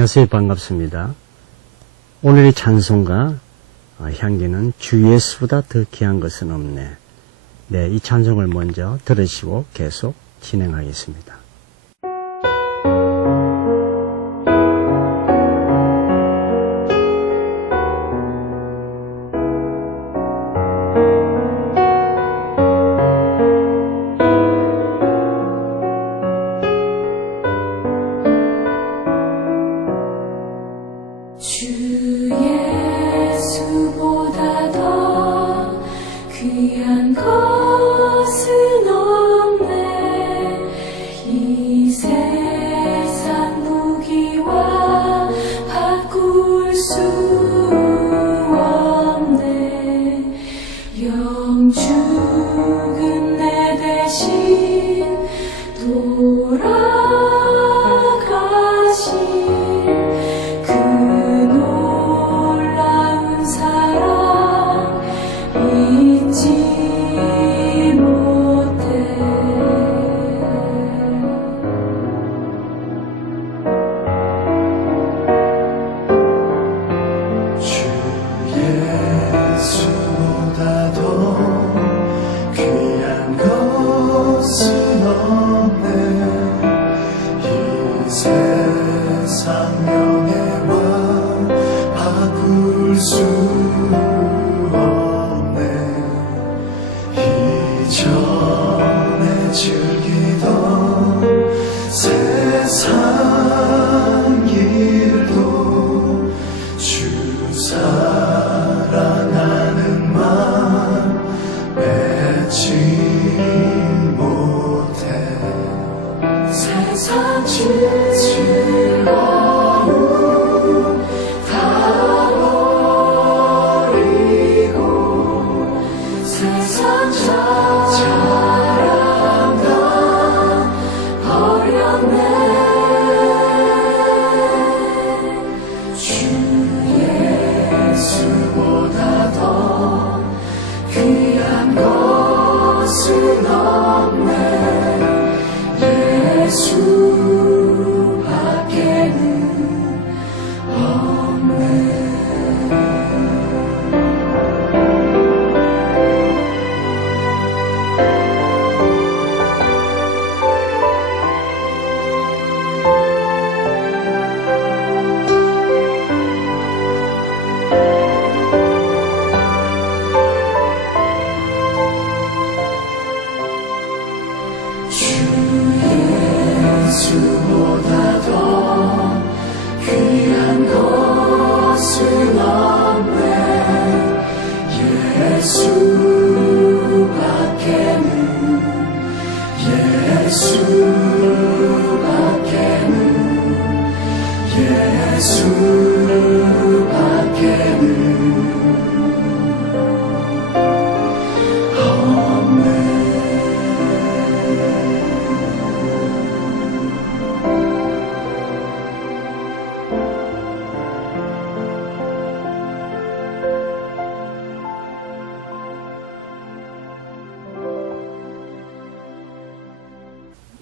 안녕하세요. 반갑습니다. 오늘의 찬송가 향기는 주 예수보다 더 귀한 것은 없네. 네, 이 찬송을 먼저 들으시고 계속 진행하겠습니다. 귀한 것은 없네. 이 세상 무기와 바꿀 수 없네. 영죽은 내 대신 돌아가신 그 놀라운 사랑 잊지 못해. 주 예수보다 더 귀한 것은 없네. 이 세상 명예와 바꿀 수 이전에 즐기던 세상 일도 주 사랑하는 마음 맺지 못해. 세상 즐거움 다 버리고 세상 자랑 다 버렸네. 주 예수보다 더 귀한 것은 없네. 예수밖에는 없네. 예수보다 더 귀한 것은 없네. 예수밖에는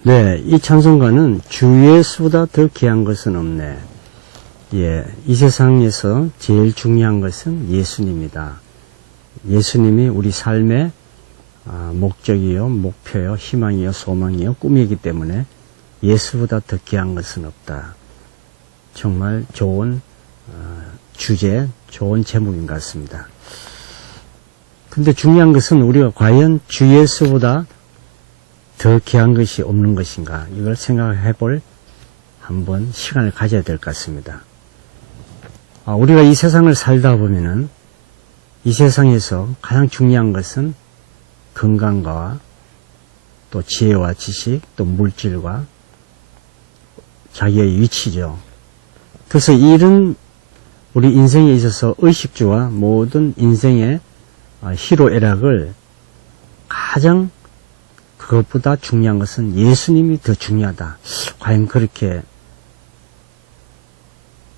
네, 이 찬송가는 주 예수보다 더 귀한 것은 없네. 예, 이 세상에서 제일 중요한 것은 예수님이다. 예수님이 우리 삶의 목적이요, 목표요, 희망이요, 소망이요, 꿈이기 때문에 예수보다 더 귀한 것은 없다. 정말 좋은 주제, 좋은 제목인 것 같습니다. 근데 중요한 것은 우리가 과연 주 예수보다 더 귀한 것이 없는 것인가, 이걸 생각해 볼 한번 시간을 가져야 될 것 같습니다. 우리가 이 세상을 살다 보면은 이 세상에서 가장 중요한 것은 건강과 또 지혜와 지식, 또 물질과 자기의 위치죠. 그래서 이런 우리 인생에 있어서 의식주와 모든 인생의 희로애락을 가장 그것보다 중요한 것은 예수님이 더 중요하다. 과연 그렇게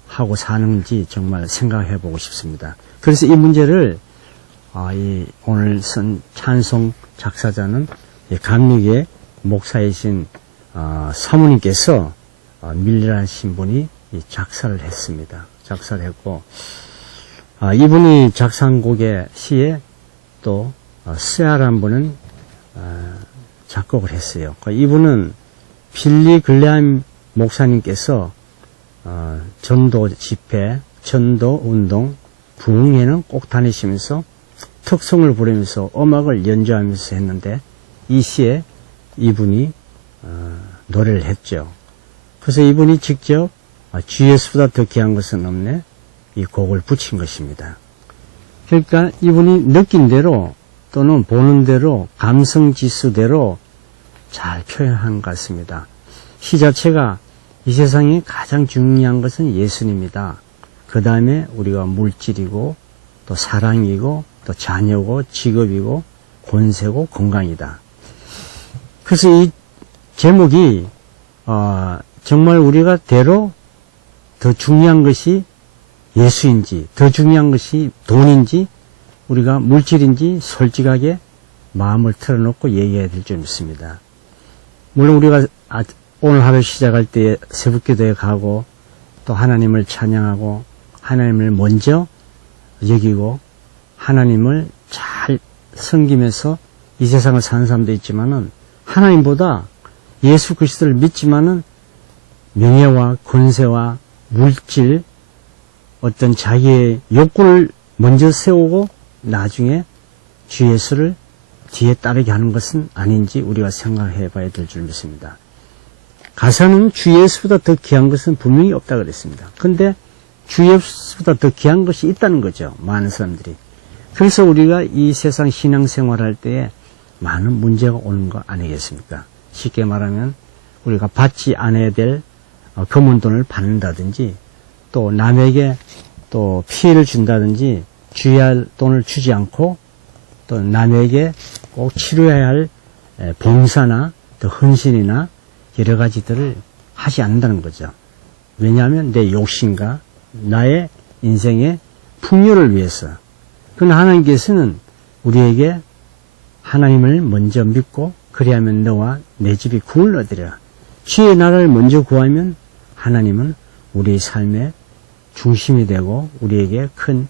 하고 사는지 정말 생각해 보고 싶습니다. 그래서 이 문제를 오늘 쓴 찬송 작사자는 감리교의 목사이신 사모님께서 밀리라신 분이 작사를 했습니다. 작사를 했고, 이분이 작사한 곡의 시에 또 스야라는 분은 작곡을 했어요. 이분은 빌리 글레함 목사님께서 전도 집회, 전도 운동, 부흥회는 꼭 다니시면서 특성을 부르면서 음악을 연주하면서 했는데 이 시에 이분이 노래를 했죠. 그래서 이분이 직접 주 예수보다 더 귀한 것은 없네 이 곡을 붙인 것입니다. 그러니까 이분이 느낀 대로 또는 보는 대로 감성 지수대로 잘 표현한 것 같습니다. 시 자체가 이 세상에 가장 중요한 것은 예수님이다. 그 다음에 우리가 물질이고 또 사랑이고 또 자녀고 직업이고 권세고 건강이다. 그래서 이 제목이 정말 우리가 대로 더 중요한 것이 예수인지 더 중요한 것이 돈인지 우리가 물질인지 솔직하게 마음을 털어놓고 얘기해야 될 줄 믿습니다. 물론 우리가 오늘 하루 시작할 때 새벽기도에 가고 또 하나님을 찬양하고 하나님을 먼저 여기고 하나님을 잘 섬기면서 이 세상을 사는 사람도 있지만은 하나님보다 예수 그리스도를 믿지만은 명예와 권세와 물질 어떤 자기의 욕구를 먼저 세우고 나중에 주 예수를 뒤에 따르게 하는 것은 아닌지 우리가 생각해 봐야 될 줄 믿습니다. 가사는 주 예수보다 더 귀한 것은 분명히 없다 그랬습니다. 근데 주 예수보다 더 귀한 것이 있다는 거죠. 많은 사람들이. 그래서 우리가 이 세상 신앙생활할 때에 많은 문제가 오는 거 아니겠습니까? 쉽게 말하면 우리가 받지 않아야 될 검은 돈을 받는다든지 또 남에게 또 피해를 준다든지 주어야 할 돈을 주지 않고 또 남에게 꼭 치료해야 할 봉사나 또 헌신이나 여러 가지들을 하지 않는다는 거죠. 왜냐하면 내 욕심과 나의 인생의 풍요를 위해서. 그러나 하나님께서는 우리에게 하나님을 먼저 믿고 그리하면 너와 내 집이 구원을 얻으리라. 주의 나라를 먼저 구하면 하나님은 우리의 삶의 중심이 되고 우리에게 큰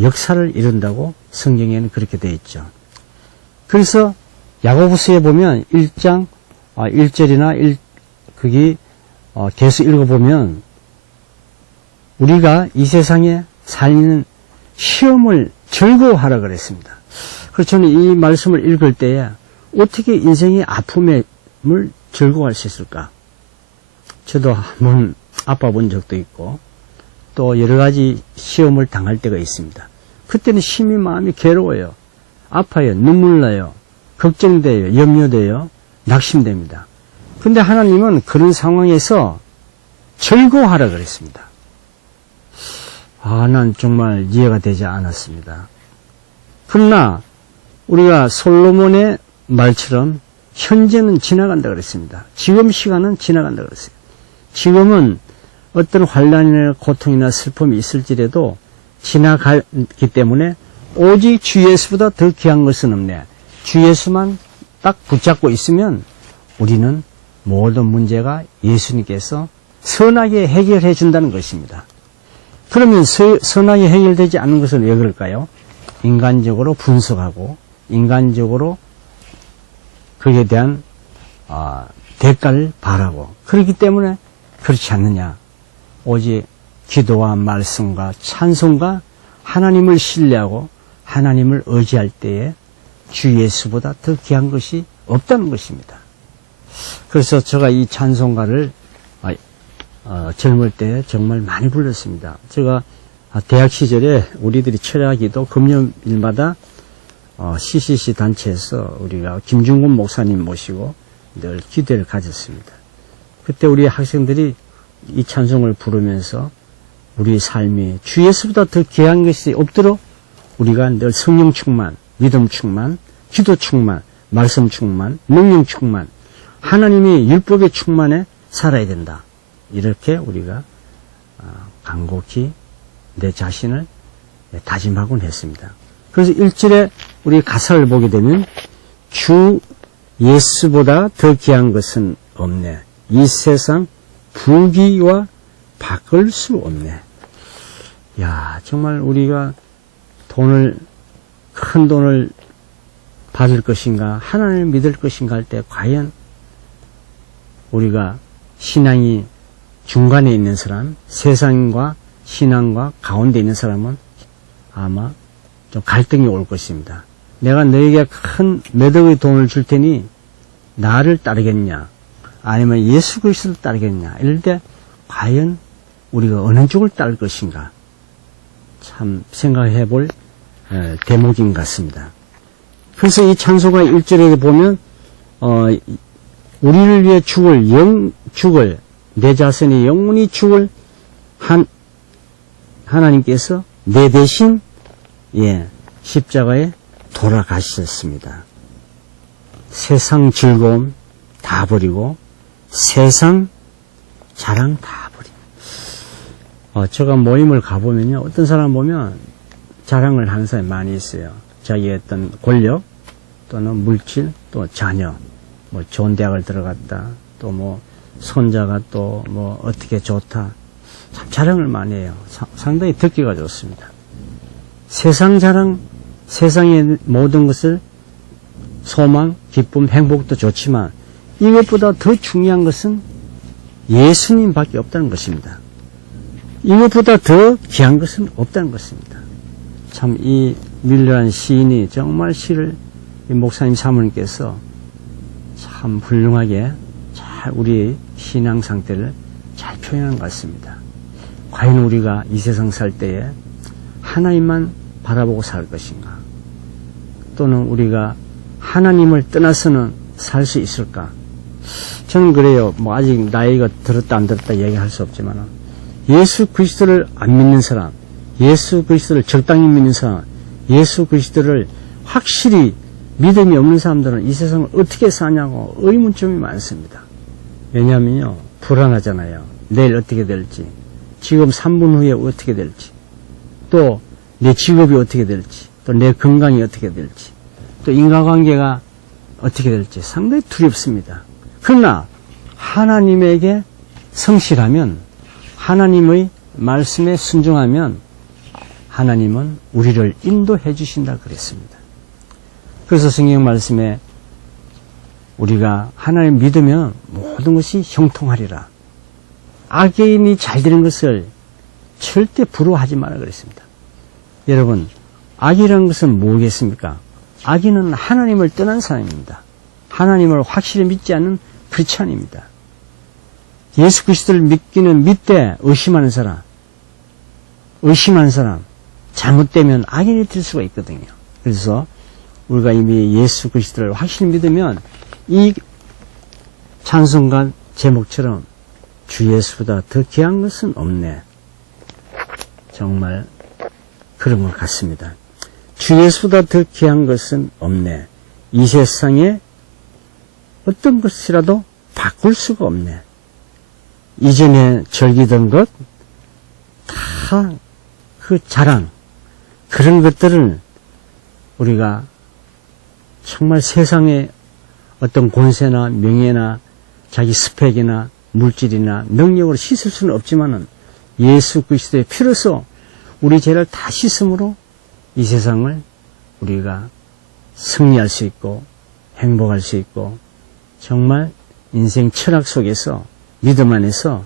역사를 이룬다고 성경에는 그렇게 되어 있죠. 그래서 야고보서에 보면 1장 1절이나 거기 계속 읽어보면 우리가 이 세상에 살리는 시험을 즐거워하라 그랬습니다. 그래서 저는 이 말씀을 읽을 때에 어떻게 인생의 아픔을 즐거워할 수 있을까? 저도 한번 아파 본 적도 있고 또 여러 가지 시험을 당할 때가 있습니다. 그때는 심히 마음이 괴로워요. 아파요. 눈물 나요. 걱정돼요. 염려돼요. 낙심됩니다. 근데 하나님은 그런 상황에서 즐거워하라 그랬습니다. 난 정말 이해가 되지 않았습니다. 그러나 우리가 솔로몬의 말처럼 현재는 지나간다 그랬습니다. 지금 시간은 지나간다 그랬어요. 지금은 어떤 환난이나 고통이나 슬픔이 있을지라도 지나가기 때문에 오직 주 예수보다 더 귀한 것은 없네. 주 예수만 딱 붙잡고 있으면 우리는 모든 문제가 예수님께서 선하게 해결해 준다는 것입니다. 그러면 선하게 해결되지 않는 것은 왜 그럴까요? 인간적으로 분석하고 인간적으로 그에 대한 대가를 바라고 그렇기 때문에 그렇지 않느냐. 오직 기도와 말씀과 찬송과 하나님을 신뢰하고 하나님을 의지할 때에 주 예수보다 더 귀한 것이 없다는 것입니다. 그래서 제가 이 찬송가를 젊을 때 정말 많이 불렀습니다. 제가 대학 시절에 우리들이 철야기도 금요일마다 CCC 단체에서 우리가 김중곤 목사님 모시고 늘 기도를 가졌습니다. 그때 우리 학생들이 이 찬송을 부르면서 우리 삶이 주 예수보다 더 귀한 것이 없도록 우리가 늘 성령 충만, 믿음 충만, 기도 충만, 말씀 충만, 능력 충만, 하나님의 율법의 충만에 살아야 된다. 이렇게 우리가 간곡히 내 자신을 다짐하곤 했습니다. 그래서 1절에 우리 가사를 보게 되면 주 예수보다 더 귀한 것은 없네. 이 세상 부귀와 바꿀 수 없네. 야, 정말 우리가 큰 돈을 받을 것인가, 하나님을 믿을 것인가 할 때 과연 우리가 신앙이 중간에 있는 사람, 세상과 신앙과 가운데 있는 사람은 아마 좀 갈등이 올 것입니다. 내가 너에게 큰 몇 억의 돈을 줄 테니 나를 따르겠냐, 아니면 예수 그리스도를 따르겠냐, 이럴 때 과연 우리가 어느 쪽을 따를 것인가 참 생각해 볼 대목인 것 같습니다. 그래서 이 찬송가 1절에 보면 우리를 위해 죽을 내 자신이 영원히 죽을 하나님께서 내 대신 십자가에 돌아가셨습니다. 세상 즐거움 다 버리고 세상 자랑 다 버리고 제가 모임을 가보면요, 어떤 사람 보면 자랑을 하는 사람이 많이 있어요. 자기의 어떤 권력 또는 물질 또 자녀, 뭐 좋은 대학을 들어갔다, 또 뭐 손자가 또 뭐 어떻게 좋다, 참 자랑을 많이 해요. 상당히 듣기가 좋습니다. 세상 자랑, 세상의 모든 것을 소망, 기쁨, 행복도 좋지만 이것보다 더 중요한 것은 예수님밖에 없다는 것입니다. 이것보다 더 귀한 것은 없다는 것입니다. 참 이 밀러란 시인이 정말 시를 이 목사님 사모님께서 참 훌륭하게 잘 우리의 신앙 상태를 잘 표현한 것 같습니다. 과연 우리가 이 세상 살 때에 하나님만 바라보고 살 것인가? 또는 우리가 하나님을 떠나서는 살 수 있을까? 저는 그래요. 뭐 아직 나이가 들었다 안 들었다 얘기할 수 없지만 예수 그리스도를 안 믿는 사람, 예수 그리스도를 적당히 믿는 사람, 예수 그리스도를 확실히 믿음이 없는 사람들은 이 세상을 어떻게 사냐고 의문점이 많습니다. 왜냐하면요, 불안하잖아요. 내일 어떻게 될지, 지금 3분 후에 어떻게 될지, 또 내 직업이 어떻게 될지, 또 내 건강이 어떻게 될지, 또 인간관계가 어떻게 될지 상당히 두렵습니다. 그러나 하나님에게 성실하면, 하나님의 말씀에 순종하면 하나님은 우리를 인도해 주신다 그랬습니다. 그래서 성경 말씀에 우리가 하나님 믿으면 모든 것이 형통하리라, 악인이 잘 되는 것을 절대 부러워하지 마라 그랬습니다. 여러분, 악이라는 것은 뭐겠습니까? 악인은 하나님을 떠난 사람입니다. 하나님을 확실히 믿지 않는 크리스찬입니다. 예수 그리스도를 믿기는 믿되 의심하는 사람, 잘못되면 악인이 될 수가 있거든요. 그래서 우리가 이미 예수 그리스도를 확실히 믿으면 이 찬송가 제목처럼 주 예수보다 더 귀한 것은 없네. 정말 그런 것 같습니다. 주 예수보다 더 귀한 것은 없네. 이 세상에 어떤 것이라도 바꿀 수가 없네. 이전에 즐기던 것, 다 그 자랑, 그런 것들을 우리가 정말 세상의 어떤 권세나 명예나 자기 스펙이나 물질이나 능력으로 씻을 수는 없지만은 예수 그리스도의 피로써 우리 죄를 다 씻음으로 이 세상을 우리가 승리할 수 있고 행복할 수 있고 정말 인생 철학 속에서 믿음 안에서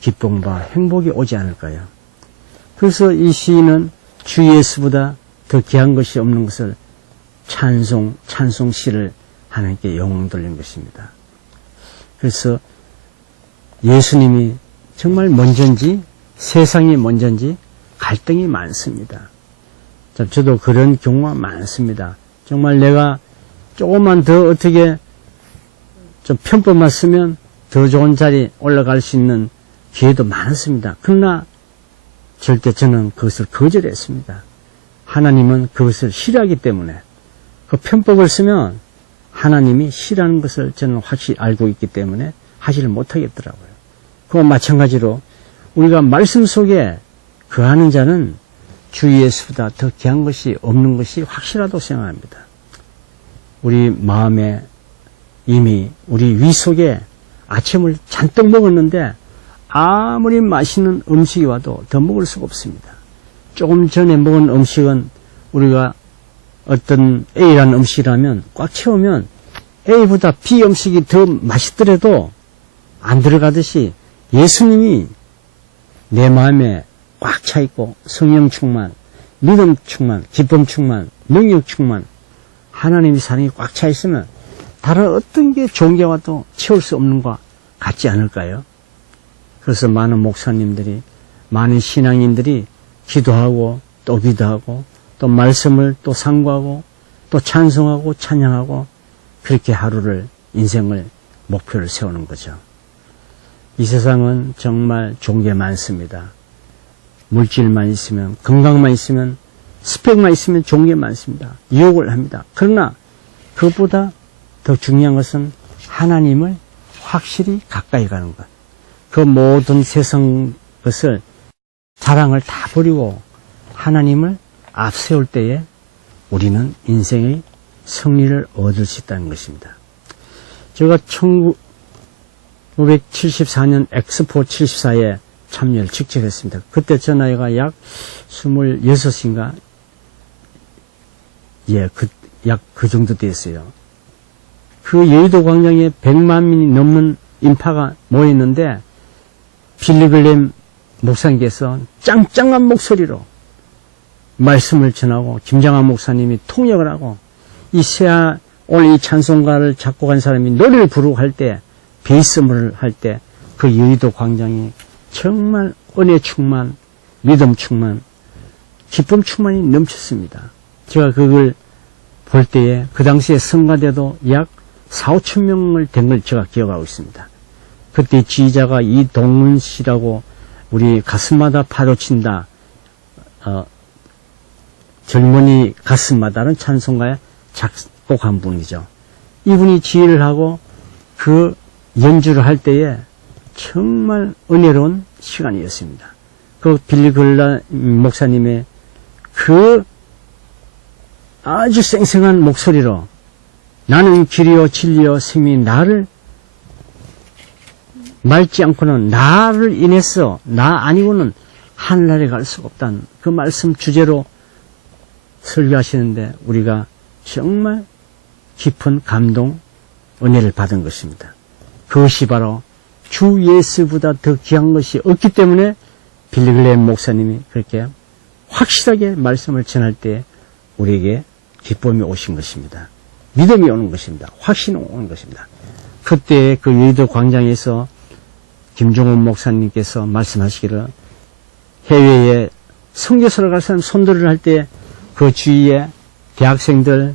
기쁨과 행복이 오지 않을까요? 그래서 이 시인은 주 예수보다 더 귀한 것이 없는 것을 찬송시를 하나님께 영광 돌린 것입니다. 그래서 예수님이 정말 먼저인지 세상이 먼저인지 갈등이 많습니다. 저도 그런 경우가 많습니다. 정말 내가 조금만 더 어떻게 좀 편법만 쓰면 더 좋은 자리 올라갈 수 있는 기회도 많습니다. 그러나 절대 저는 그것을 거절했습니다. 하나님은 그것을 싫어하기 때문에 그 편법을 쓰면 하나님이 싫어하는 것을 저는 확실히 알고 있기 때문에 하지를 못하겠더라고요. 그와 마찬가지로 우리가 말씀 속에 거하는 자는 주 예수보다 더 귀한 것이 없는 것이 확실하다고 생각합니다. 우리 마음에 이미 우리 위 속에 아침을 잔뜩 먹었는데 아무리 맛있는 음식이 와도 더 먹을 수가 없습니다. 조금 전에 먹은 음식은 우리가 어떤 A라는 음식이라면 꽉 채우면 A보다 B 음식이 더 맛있더라도 안 들어가듯이 예수님이 내 마음에 꽉 차 있고 성령 충만, 믿음 충만, 기쁨 충만, 능력 충만, 하나님의 사랑이 꽉 차 있으면 다른 어떤 게 좋은 게 와도 채울 수 없는 것 같지 않을까요? 그래서 많은 목사님들이, 많은 신앙인들이 기도하고 또 기도하고 또 말씀을 또 상고하고 또 찬송하고 찬양하고 그렇게 하루를, 인생을, 목표를 세우는 거죠. 이 세상은 정말 좋은 게 많습니다. 물질만 있으면, 건강만 있으면, 스펙만 있으면 좋은 게 많습니다. 유혹을 합니다. 그러나 그것보다 더 중요한 것은 하나님을 확실히 가까이 가는 것. 그 모든 세상 것을, 자랑을 다 버리고 하나님을 앞세울 때에 우리는 인생의 승리를 얻을 수 있다는 것입니다. 제가 1974년 엑스포 74에 참여를 직접 했습니다. 그때 저 나이가 약 26인가? 약 그 정도 됐어요. 그 여의도 광장에 100만 명이 넘는 인파가 모였는데 빌리글램 목사님께서 짱짱한 목소리로 말씀을 전하고 김장한 목사님이 통역을 하고 오늘 이 찬송가를 작곡한 사람이 노래를 부르고 할 때, 베이스를 할 때 그 여의도 광장이 정말 은혜 충만, 믿음 충만, 기쁨 충만이 넘쳤습니다. 제가 그걸 볼 때에 그 당시에 성가대도 약 4, 5천 명을 된 걸 제가 기억하고 있습니다. 그때 지휘자가 이동훈 씨라고 우리 가슴마다 파도친다, 젊은이 가슴마다는 찬송가에 작곡한 분이죠. 이분이 지휘를 하고 그 연주를 할 때에 정말 은혜로운 시간이었습니다. 그 빌리글라 목사님의 그 아주 생생한 목소리로 나는 길이요 진리요 생명이 나를 맑지 않고는 나를 인해서 나 아니고는 하늘나라에 갈 수가 없다는 그 말씀 주제로 설교하시는데 우리가 정말 깊은 감동, 은혜를 받은 것입니다. 그것이 바로 주 예수보다 더 귀한 것이 없기 때문에 빌리글레임 목사님이 그렇게 확실하게 말씀을 전할 때 우리에게 기쁨이 오신 것입니다. 믿음이 오는 것입니다. 확신이 오는 것입니다. 그때 그 여의도 광장에서 김종훈 목사님께서 말씀하시기를 해외에 선교사를 갈 사람 손들을 할 때 그 주위에 대학생들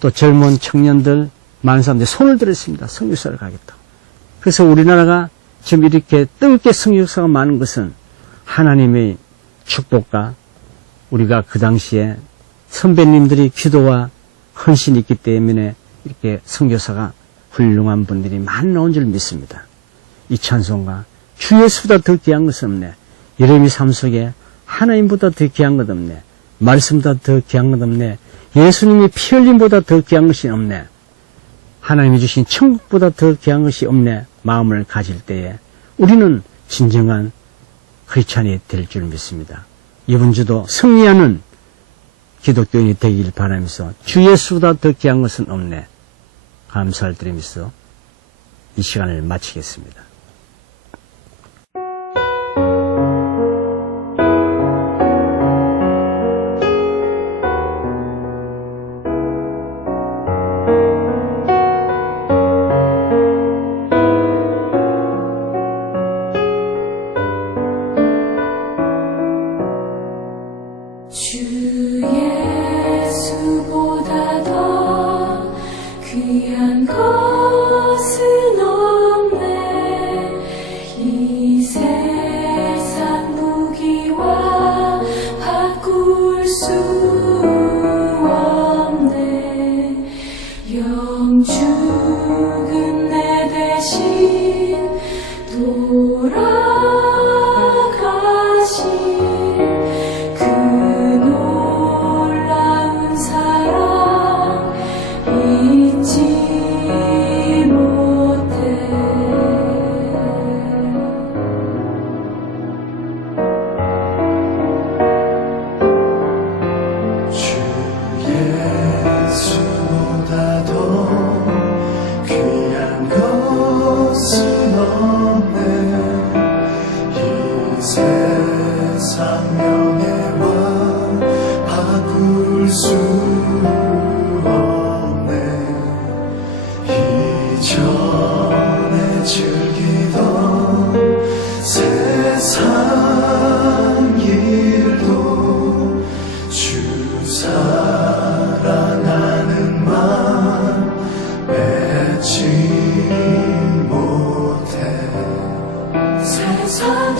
또 젊은 청년들 많은 사람들이 손을 들었습니다. 선교사를 가겠다고. 그래서 우리나라가 지금 이렇게 뜨겁게 선교사가 많은 것은 하나님의 축복과 우리가 그 당시에 선배님들이 기도와 헌신이 있기 때문에 이렇게 선교사가 훌륭한 분들이 많이 나온 줄 믿습니다. 이 찬송가 주 예수보다 더 귀한 것은 없네. 여러분의 삶 속에 하나님보다 더 귀한 것 없네. 말씀보다 더 귀한 것 없네. 예수님의 피 흘림보다 더 귀한 것이 없네. 하나님이 주신 천국보다 더 귀한 것이 없네. 마음을 가질 때에 우리는 진정한 크리스찬이 될 줄 믿습니다. 이번 주도 승리하는 기독교인이 되길 바라면서 주 예수보다 더 귀한 것은 없네. 감사를 드리면서 이 시간을 마치겠습니다. 주 예수보다 더 귀한 것은 없네.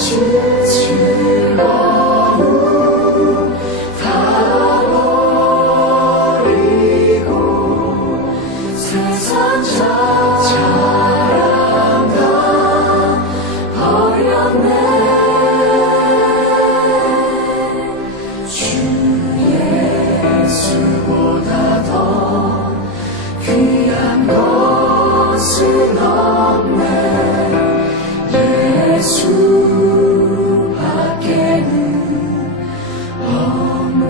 즐거움 다 버리고 세상 자랑 다 버렸네. 주 예수보다 더 귀한 것은 없네. 예수밖에는 없네.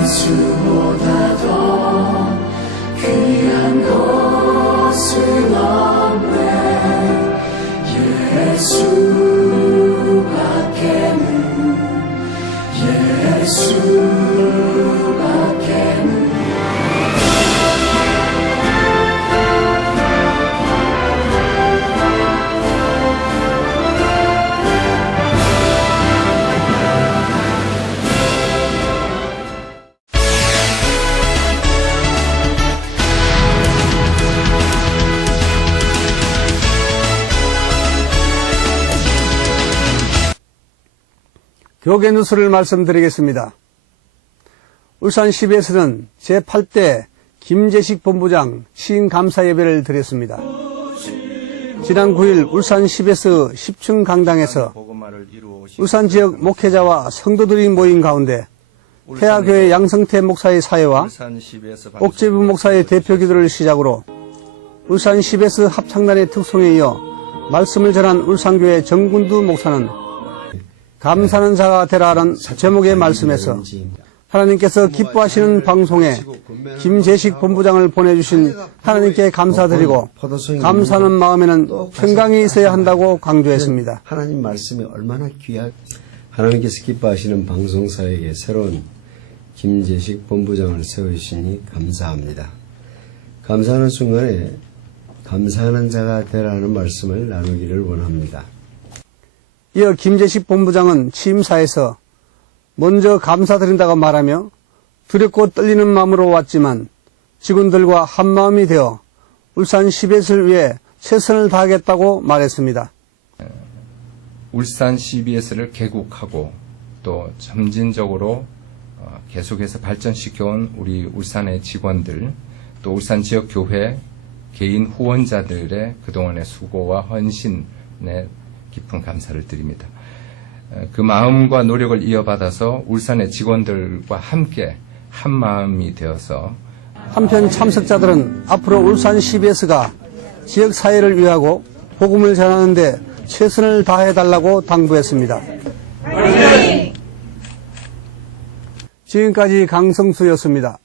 예수보다 더 귀한 것은 없네. 예수밖에는 교계 뉴스를 말씀드리겠습니다. 울산 시베에서는 제8대 김재식 본부장 시인 감사 예배를 드렸습니다. 지난 9일 울산 시베스 10층 강당에서 울산 지역 목회자와 성도들이 모인 가운데 태아교회 양성태 목사의 사회와 옥재부 목사의 대표 기도를 시작으로 울산 시베스 합창단의 특송에 이어 말씀을 전한 울산교회 정군두 목사는 감사하는 자가 되라는 제목의 말씀에서 하나님께서 기뻐하시는 방송에 김재식 본부장을 보내주신 하나님께 감사드리고 감사하는 마음에는 평강이 있어야 한다고 강조했습니다. 하나님 말씀이 얼마나 귀한 하나님께서 기뻐하시는 방송사에게 새로운 김재식 본부장을 세우시니 감사합니다. 감사하는 순간에 감사하는 자가 되라는 말씀을 나누기를 원합니다. 이어 김재식 본부장은 취임사에서 먼저 감사드린다고 말하며 두렵고 떨리는 마음으로 왔지만 직원들과 한마음이 되어 울산 CBS를 위해 최선을 다하겠다고 말했습니다. 울산 CBS를 개국하고 또 점진적으로 계속해서 발전시켜온 우리 울산의 직원들, 또 울산 지역 교회 개인 후원자들의 그동안의 수고와 헌신에 깊은 감사를 드립니다. 그 마음과 노력을 이어받아서 울산의 직원들과 함께 한 마음이 되어서 한편 참석자들은 앞으로 울산 CBS가 지역 사회를 위하고 복음을 전하는 데 최선을 다해달라고 당부했습니다. 지금까지 강성수였습니다.